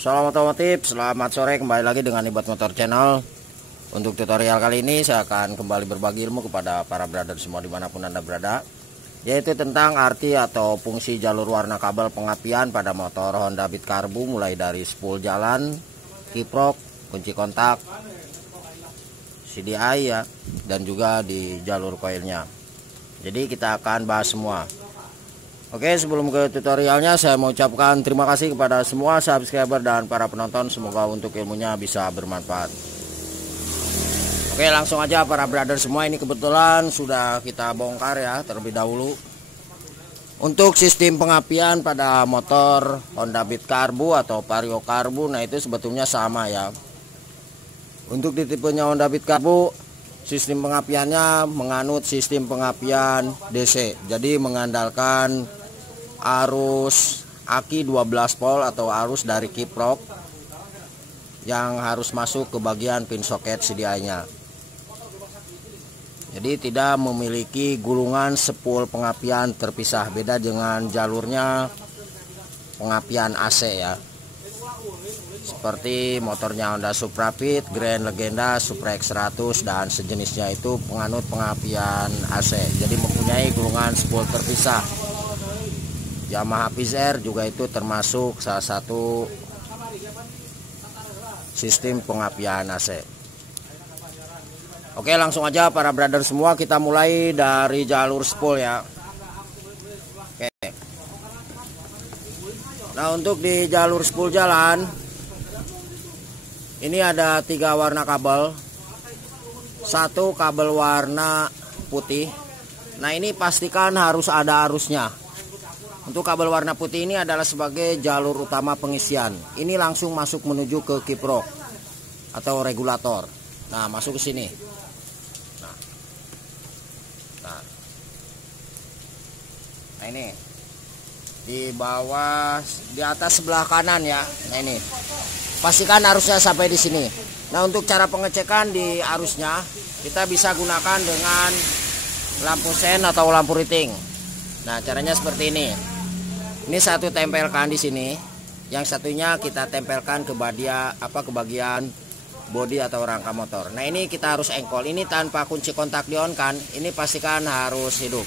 Salam otomotif, selamat sore, kembali lagi dengan Ibad Motor Channel. Untuk tutorial kali ini saya akan kembali berbagi ilmu kepada para brother semua dimanapun Anda berada, yaitu tentang arti atau fungsi jalur warna kabel pengapian pada motor Honda Beat Karbu, mulai dari spool jalan, kiprok, kunci kontak, CDI ya, dan juga di jalur koilnya. Jadi kita akan bahas semua. Oke, sebelum ke tutorialnya saya mau ucapkan terima kasih kepada semua subscriber dan para penonton. Semoga untuk ilmunya bisa bermanfaat. Oke, langsung aja para brother semua, ini kebetulan sudah kita bongkar ya terlebih dahulu. Untuk sistem pengapian pada motor Honda Beat Karbu atau Vario Karbu, nah itu sebetulnya sama ya. Untuk di tipenya Honda Beat Karbu, sistem pengapiannya menganut sistem pengapian DC. Jadi mengandalkan arus aki 12 volt atau arus dari kiprok yang harus masuk ke bagian pin soket CDI-nya. Jadi tidak memiliki gulungan spool pengapian terpisah, beda dengan jalurnya pengapian AC ya. Seperti motornya Honda Supra Fit, Grand Legenda, Supra X100 dan sejenisnya, itu penganut pengapian AC. Jadi mempunyai gulungan spool terpisah. Yamaha Pizzer juga itu termasuk salah satu sistem pengapian AC. Oke, langsung aja para brother semua, kita mulai dari jalur spool ya. Oke. Nah, untuk di jalur spool jalan ini ada 3 warna kabel. Satu kabel warna putih. Nah, ini pastikan harus ada arusnya. Untuk kabel warna putih ini adalah sebagai jalur utama pengisian. Ini langsung masuk menuju ke kiprok atau regulator. Nah, masuk ke sini. Nah ini di bawah, di atas sebelah kanan ya. Nah ini pastikan arusnya sampai di sini. Nah, untuk cara pengecekan di arusnya kita bisa gunakan dengan lampu sen atau lampu riting. Nah, caranya seperti ini. Ini satu tempelkan di sini, yang satunya kita tempelkan ke bagian bodi atau rangka motor. Nah, ini kita harus engkol. Ini tanpa kunci kontak di on kan, ini pastikan harus hidup.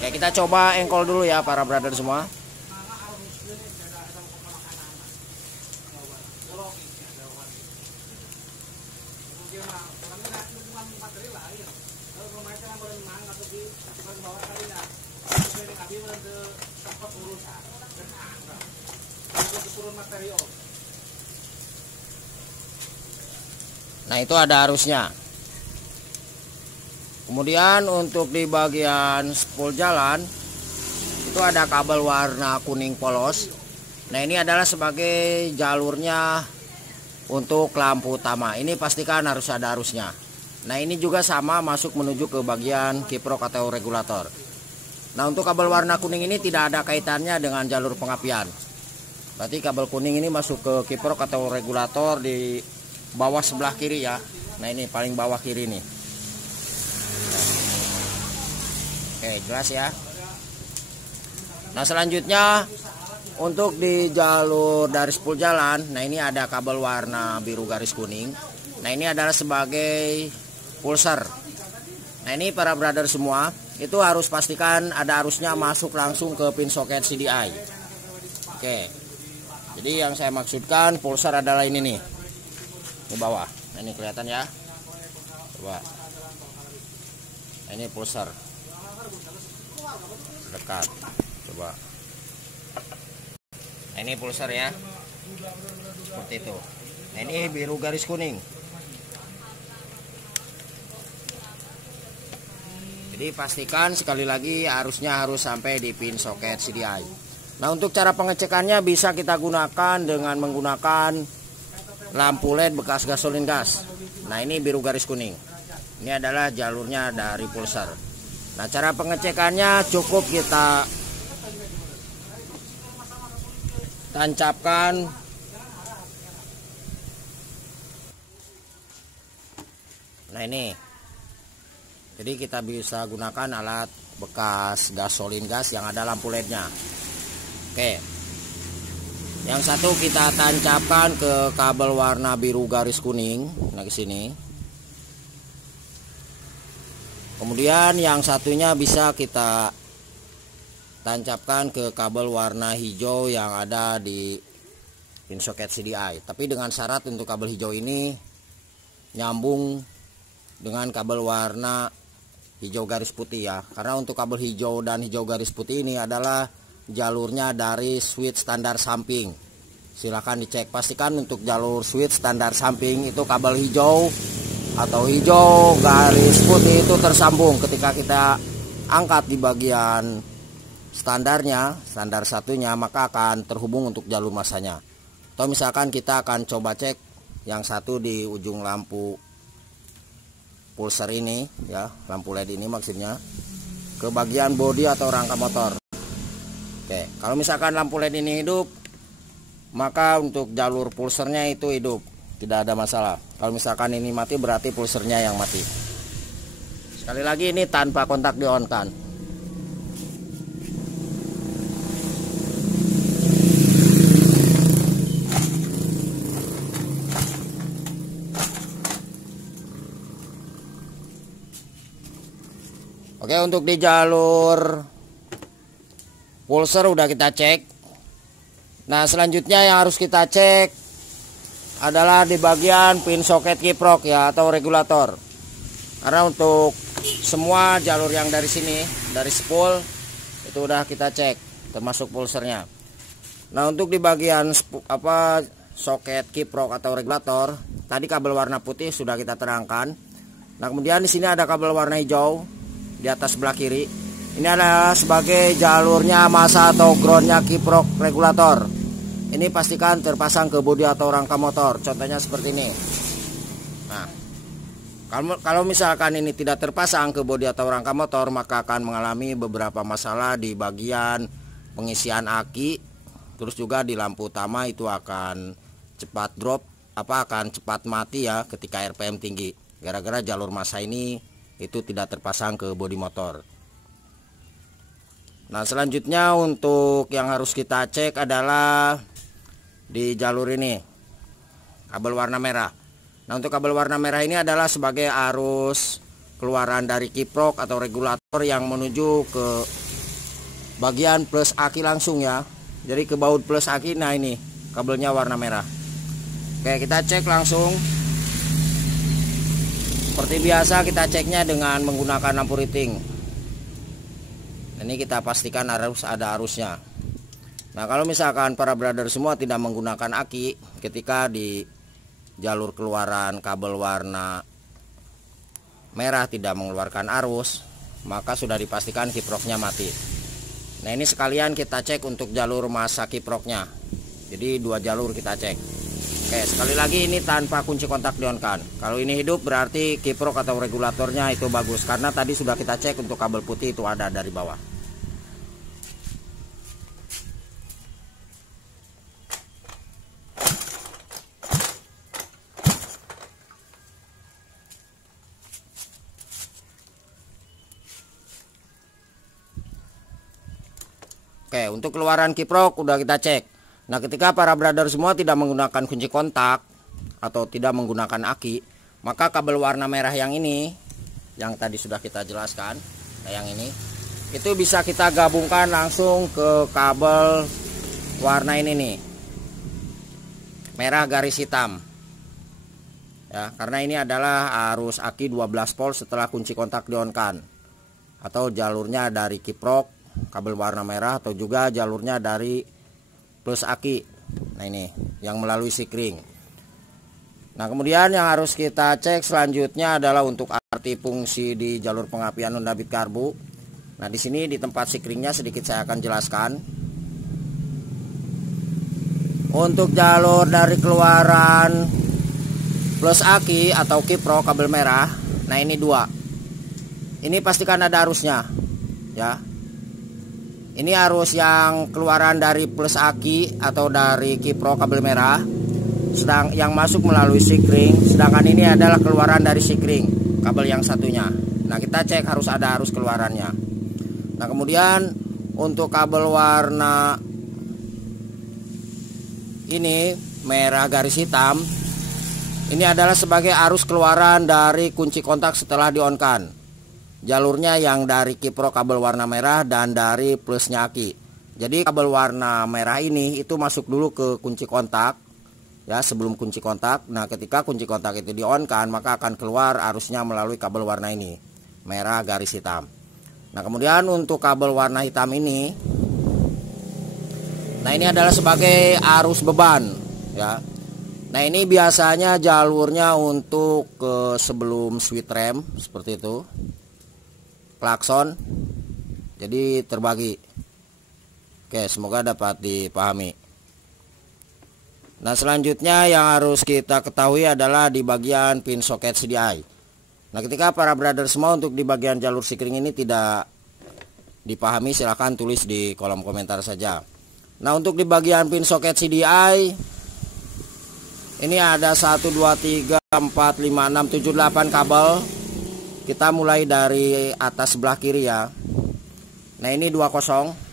Ya, kita coba engkol dulu ya para brother semua. Nah, itu ada arusnya. Kemudian untuk di bagian spool jalan itu ada kabel warna kuning polos. Nah, ini adalah sebagai jalurnya untuk lampu utama. Ini pastikan harus ada arusnya. Nah, ini juga sama masuk menuju ke bagian kiprok atau regulator. Nah, untuk kabel warna kuning ini tidak ada kaitannya dengan jalur pengapian. Berarti kabel kuning ini masuk ke kiprok atau regulator di bawah sebelah kiri ya. Nah, ini paling bawah kiri nih. Oke, jelas ya. Nah, selanjutnya untuk di jalur dari spool jalan, nah ini ada kabel warna biru garis kuning. Nah, ini adalah sebagai pulser. Nah, ini para brother semua itu harus pastikan ada arusnya masuk langsung ke pin soket CDI. Oke. Jadi yang saya maksudkan pulser adalah ini nih. Di bawah. Nah, ini kelihatan ya. Coba. Nah, ini pulser. Dekat. Coba. Nah, ini pulser ya. Seperti itu. Nah, ini biru garis kuning. Jadi pastikan sekali lagi arusnya harus sampai di pin soket CDI. Nah, untuk cara pengecekannya bisa kita gunakan dengan menggunakan lampu LED bekas gasolin gas. Nah, ini biru garis kuning. Ini adalah jalurnya dari pulser. Nah, cara pengecekannya cukup kita tancapkan nah ini. Jadi kita bisa gunakan alat bekas gasolin gas yang ada lampu LED-nya. Oke, Oke. Yang satu kita tancapkan ke kabel warna biru garis kuning. Nah, ke sini. Kemudian yang satunya bisa kita tancapkan ke kabel warna hijau yang ada di pin soket CDI. Tapi dengan syarat untuk kabel hijau ini nyambung dengan kabel warna hijau garis putih ya. Karena untuk kabel hijau dan hijau garis putih ini adalah jalurnya dari switch standar samping. Silahkan dicek, pastikan untuk jalur switch standar samping itu kabel hijau atau hijau garis putih itu tersambung. Ketika kita angkat di bagian standarnya, standar satunya, maka akan terhubung untuk jalur masanya. Atau misalkan kita akan coba cek yang satu di ujung lampu pulser ini ya, lampu LED ini maksudnya, ke bagian bodi atau rangka motor. Oke, kalau misalkan lampu LED ini hidup, maka untuk jalur pulsernya itu hidup, tidak ada masalah. Kalau misalkan ini mati, berarti pulsernya yang mati. Sekali lagi ini tanpa kontak di on kan. Oke, untuk di jalur pulser udah kita cek. Nah, selanjutnya yang harus kita cek adalah di bagian pin soket kiprok ya, atau regulator. Karena untuk semua jalur yang dari sini, dari spool itu udah kita cek, termasuk pulsernya. Nah, untuk di bagian soket kiprok atau regulator, tadi kabel warna putih sudah kita terangkan. Nah, kemudian di sini ada kabel warna hijau di atas sebelah kiri. Ini adalah sebagai jalurnya masa atau groundnya kiprok regulator. Ini pastikan terpasang ke bodi atau rangka motor. Contohnya seperti ini. Nah, kalau misalkan ini tidak terpasang ke bodi atau rangka motor, maka akan mengalami beberapa masalah di bagian pengisian aki. Terus juga di lampu utama itu akan cepat drop, akan cepat mati ya ketika RPM tinggi. Gara-gara jalur massa ini itu tidak terpasang ke bodi motor. Nah, selanjutnya untuk yang harus kita cek adalah di jalur ini, kabel warna merah. Nah, untuk kabel warna merah ini adalah sebagai arus keluaran dari kiprok atau regulator yang menuju ke bagian plus aki langsung ya. Jadi ke baut plus aki. Nah, ini kabelnya warna merah. Oke, kita cek langsung. Seperti biasa kita ceknya dengan menggunakan lampu riting. Ini kita pastikan harus ada arusnya. Nah, kalau misalkan para brother semua tidak menggunakan aki ketika di jalur keluaran kabel warna merah tidak mengeluarkan arus, maka sudah dipastikan kiproknya mati. Nah, ini sekalian kita cek untuk jalur massa kiproknya. Jadi dua jalur kita cek. Oke, sekali lagi ini tanpa kunci kontak di-on-kan. Kalau ini hidup berarti kiprok atau regulatornya itu bagus, karena tadi sudah kita cek untuk kabel putih itu ada dari bawah. Oke, untuk keluaran kiprok udah kita cek. Nah, ketika para brother semua tidak menggunakan kunci kontak atau tidak menggunakan aki, maka kabel warna merah yang ini, yang tadi sudah kita jelaskan, nah yang ini, itu bisa kita gabungkan langsung ke kabel warna ini nih, merah garis hitam. Ya, karena ini adalah arus aki 12 volt setelah kunci kontak di-on-kan, atau jalurnya dari kiprok kabel warna merah, atau juga jalurnya dari plus aki. Nah, ini yang melalui sikring. Nah, kemudian yang harus kita cek selanjutnya adalah untuk arti fungsi di jalur pengapian Honda Beat karbu. Nah, di sini di tempat sikringnya sedikit saya akan jelaskan. Untuk jalur dari keluaran plus aki atau kiprok kabel merah, nah ini dua. Ini pastikan ada arusnya, ya. Ini arus yang keluaran dari plus aki atau dari kiprok kabel merah, sedang yang masuk melalui sikring, sedangkan ini adalah keluaran dari sikring kabel yang satunya. Nah, kita cek harus ada arus keluarannya. Nah, kemudian untuk kabel warna ini merah garis hitam, ini adalah sebagai arus keluaran dari kunci kontak setelah di-on-kan. Jalurnya yang dari kiprok kabel warna merah dan dari plusnya aki. Jadi kabel warna merah ini itu masuk dulu ke kunci kontak ya, sebelum kunci kontak. Nah, ketika kunci kontak itu di-on-kan, maka akan keluar arusnya melalui kabel warna ini, merah garis hitam. Nah, kemudian untuk kabel warna hitam ini, nah ini adalah sebagai arus beban ya. Nah, ini biasanya jalurnya untuk ke sebelum switch rem seperti itu, klakson. Jadi terbagi. Oke, semoga dapat dipahami. Nah, selanjutnya yang harus kita ketahui adalah di bagian pin soket CDI. Nah, ketika para brother semua untuk di bagian jalur sikring ini tidak dipahami, silahkan tulis di kolom komentar saja. Nah, untuk di bagian pin soket CDI ini ada 1, 2, 3, 4, 5, 6, 7, 8 kabel. Kita mulai dari atas sebelah kiri ya. Nah, ini 20.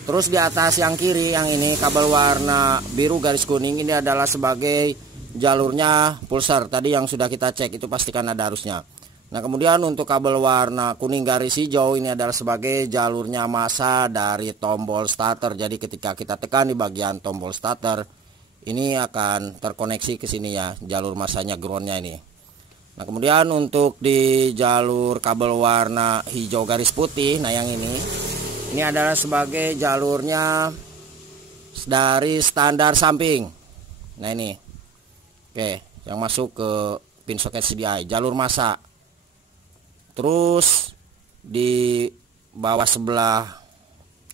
Terus di atas yang kiri yang ini kabel warna biru garis kuning, ini adalah sebagai jalurnya pulsar. Tadi yang sudah kita cek itu pastikan ada arusnya. Nah, kemudian untuk kabel warna kuning garis hijau ini adalah sebagai jalurnya massa dari tombol starter. Jadi ketika kita tekan di bagian tombol starter, ini akan terkoneksi ke sini ya, jalur massanya groundnya ini. Nah, kemudian untuk di jalur kabel warna hijau garis putih, nah yang ini adalah sebagai jalurnya dari standar samping. Nah, ini oke, yang masuk ke pin soket CDI, jalur massa. Terus di bawah sebelah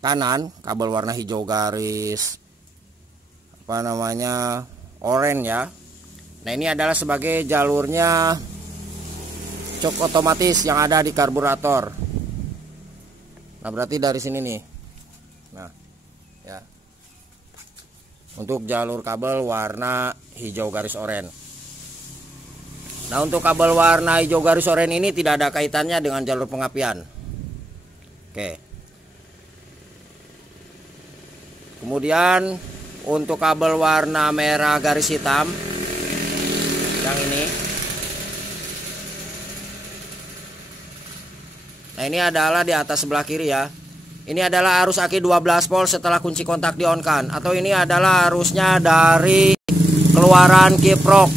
kanan kabel warna hijau garis oranye ya. Nah, ini adalah sebagai jalurnya cok otomatis yang ada di karburator. Nah, berarti dari sini nih. Nah, ya. Untuk jalur kabel warna hijau garis oranye. Nah, untuk kabel warna hijau garis oranye ini tidak ada kaitannya dengan jalur pengapian. Oke. Kemudian untuk kabel warna merah garis hitam yang ini. Nah, ini adalah di atas sebelah kiri ya. Ini adalah arus aki 12 volt setelah kunci kontak di-on-kan, atau ini adalah arusnya dari keluaran kiprok.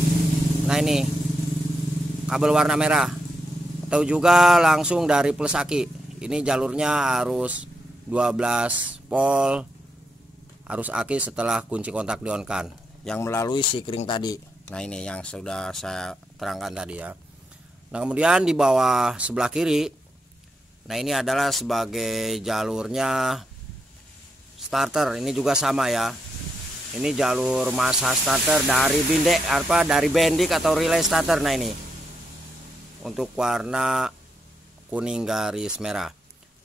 Nah, ini kabel warna merah, atau juga langsung dari plus aki. Ini jalurnya arus 12 volt arus aki setelah kunci kontak di-on-kan yang melalui sikring tadi. Nah, ini yang sudah saya terangkan tadi ya. Nah, kemudian di bawah sebelah kiri, nah ini adalah sebagai jalurnya starter. Ini juga sama ya. Ini jalur massa starter dari bendik atau relay starter. Nah, ini untuk warna kuning garis merah.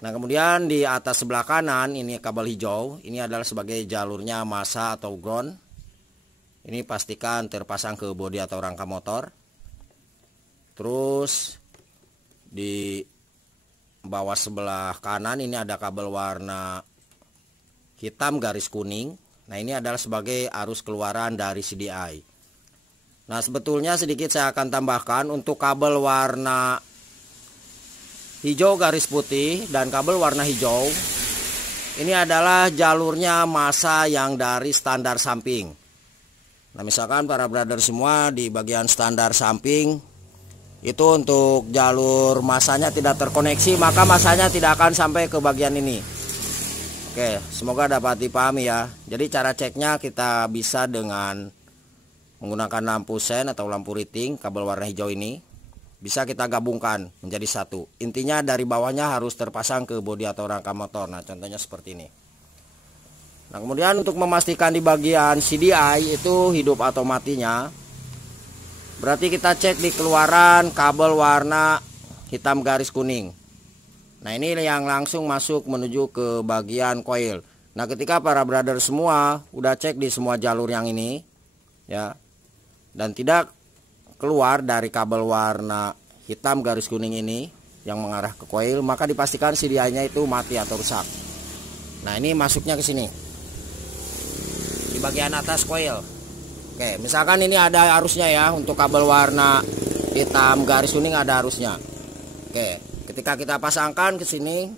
Nah, kemudian di atas sebelah kanan ini kabel hijau. Ini adalah sebagai jalurnya massa atau ground. Ini pastikan terpasang ke bodi atau rangka motor. Terus di bawah sebelah kanan ini ada kabel warna hitam garis kuning. Nah, ini adalah sebagai arus keluaran dari CDI. Nah, sebetulnya sedikit saya akan tambahkan untuk kabel warna hijau garis putih dan kabel warna hijau. Ini adalah jalurnya massa yang dari standar samping. Nah, misalkan para brother semua di bagian standar samping itu untuk jalur massanya tidak terkoneksi, maka massanya tidak akan sampai ke bagian ini. Oke, semoga dapat dipahami ya. Jadi cara ceknya kita bisa dengan menggunakan lampu sen atau lampu riting kabel warna hijau ini. Bisa kita gabungkan menjadi satu. Intinya dari bawahnya harus terpasang ke bodi atau rangka motor. Nah, contohnya seperti ini. Nah, kemudian untuk memastikan di bagian CDI itu hidup atau matinya, berarti kita cek di keluaran kabel warna hitam garis kuning. Nah, ini yang langsung masuk menuju ke bagian coil. Nah, ketika para brother semua udah cek di semua jalur yang ini ya, dan tidak keluar dari kabel warna hitam garis kuning ini yang mengarah ke coil, maka dipastikan CDI-nya itu mati atau rusak. Nah, ini masuknya ke sini. Di bagian atas koil. Oke, misalkan ini ada arusnya ya, untuk kabel warna hitam garis kuning ada arusnya. Oke, ketika kita pasangkan ke sini,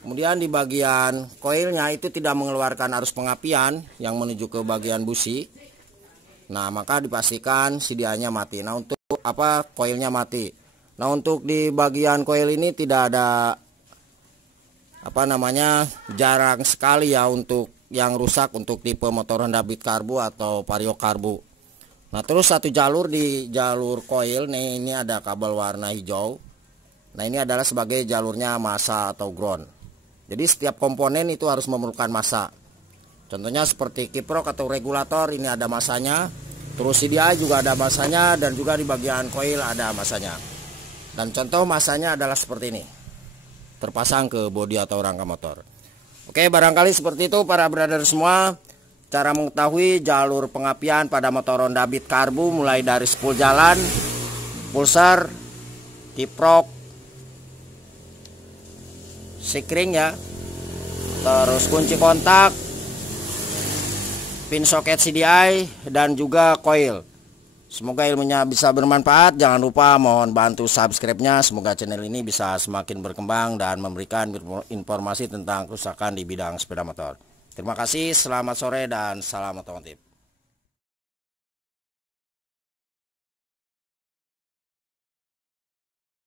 kemudian di bagian koilnya itu tidak mengeluarkan arus pengapian yang menuju ke bagian busi. Nah, maka dipastikan CDI-nya mati. Nah, untuk apa koilnya mati. Nah, untuk di bagian koil ini tidak ada jarang sekali ya untuk yang rusak untuk tipe motor Honda Beat Karbu atau Vario Karbu. Nah, terus satu jalur di jalur koil nih, ini ada kabel warna hijau. Nah, ini adalah sebagai jalurnya massa atau ground. Jadi setiap komponen itu harus memerlukan massa. Contohnya seperti kiprok atau regulator, ini ada massanya. Terus CDI juga ada massanya, dan juga di bagian koil ada massanya. Dan contoh massanya adalah seperti ini, terpasang ke bodi atau rangka motor. Oke, barangkali seperti itu para brother semua, cara mengetahui jalur pengapian pada motor Honda Beat Karbu, mulai dari spool jalan, pulsar, kiprok, sikring ya, terus kunci kontak, pin soket CDI, dan juga koil. Semoga ilmunya bisa bermanfaat. Jangan lupa mohon bantu subscribe-nya. Semoga channel ini bisa semakin berkembang dan memberikan informasi tentang kerusakan di bidang sepeda motor. Terima kasih, selamat sore dan salam otomotif.